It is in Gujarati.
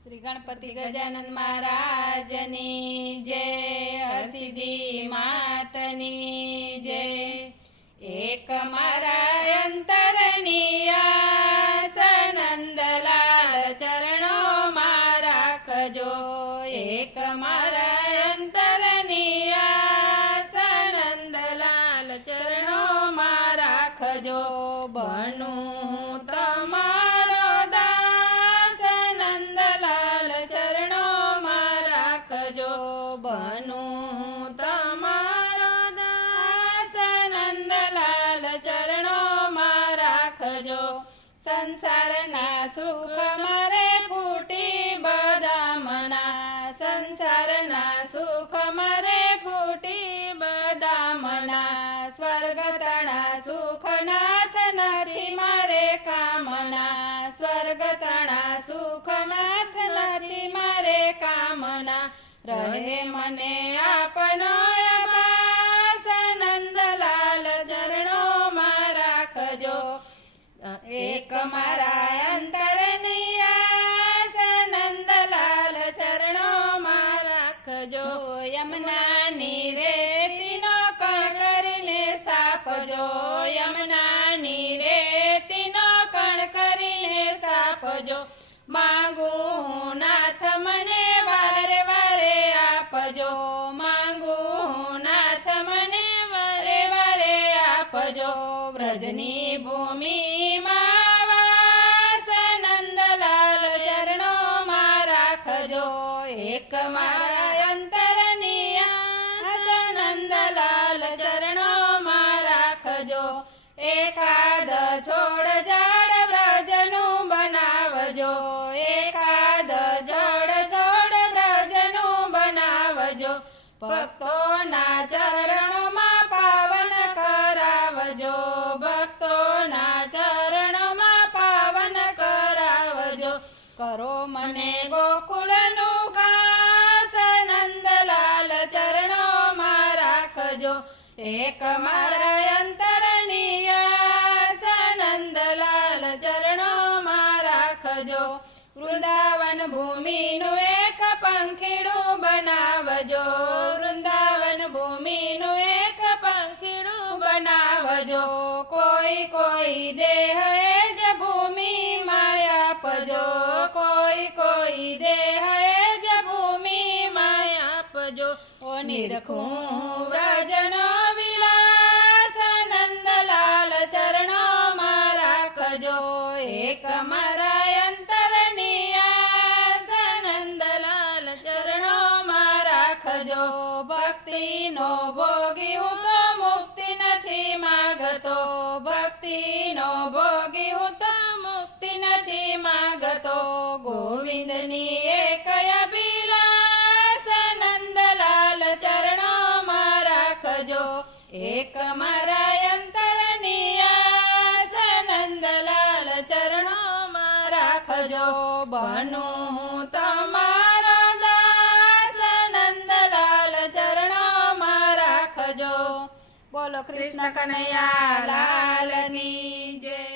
શ્રી ગણપતિ ગજાનંદ મહારાજની જય, હરસિદ્ધિ માતની જય। એક મારા અંતરની આસ નંદલાલ ચરણોમાં રાખજો। એક મારા અંતરની આસ નંદલાલ ચરણોમાં રાખજો। બનું તમારો દાસ નંદલાલ ચરણોમાં રાખજો। બનું તમારો દાસ નંદલાલ ચરણોમાં રાખજો। સંસારના સુખ મારે ફૂટી બદામણા, સંસારના સુખ મારે ફૂટી બદામણા। સ્વર્ગ તણા સુખનાથ નથી મારે કામના, સ્વર્ગ તણા સુખનાથ નથી મારે કામના। રહે મને આપનો આભાસ નંદલાલ ચરણોમાં રાખજો। એક મારા અંતરની આસ નંદલાલ ચરણોમાં રાખજો। યમુનાની રેતીનો કણ કરીને સ્થાપજો, યમુનાની રેતીનો કણ કરીને સ્થાપજો। માંગું નાથ મને વારે વારે આપજો, માંગું નાથ મને વારે વારે આપજો। વ્રજની ભૂમિમાં વાસ નંદલાલ ચરણોમાં રાખજો। એક મારા અંતરની આસ નંદલાલ ચરણોમાં રાખજો। એકાદ છોડ ઝાડ વ્રજનું બનાવજો, એકાદ ઝાડ છોડ વ્રજનું બનાવજો। ભક્તોના ચરણોમાં પાવન કરાવજો, ભક્તોના ચરણોમાં પાવન કરાવજો। કરો મને ગોકુળનું ઘાસ નંદલાલ ચરણોમાં રાખજો। એક મારા અંતરની આસ નંદલાલ ચરણોમાં રાખજો। વૃંદાવન ભૂમિનું એક પંખીડું બનાવજો, વૃંદાવન ભૂમિનું એક પંખીડું બનાવજો। કોઈ કોઈ દેહ એ જ ભૂમિ માયા આપજો, કોઈ કોઈ દેહ એ જ ભૂમિ માયા આપજો। ઓ નિરખું વ્રજનો વિલાસ નંદલાલ ચરણોમાં રાખજો। એક મારા અંતરની આસ નંદલાલ ચરણોમાં રાખજો। ભક્તિનો ભોગી હું તો મુક્તિ નથી માગતો, ભક્તિનો ભોગી હું તો મુક્તિ નથી માગતો। ગોવિંદની એક અભિલાષ નંદલાલ ચરણોમાં રાખજો। એક મારા અંતરની આસ નંદલાલ ચરણોમાં રાખજો। બનું તમારો દાસ નંદલાલ ચરણોમાં રાખજો। બોલો કૃષ્ણ કનૈયા લાલની જય।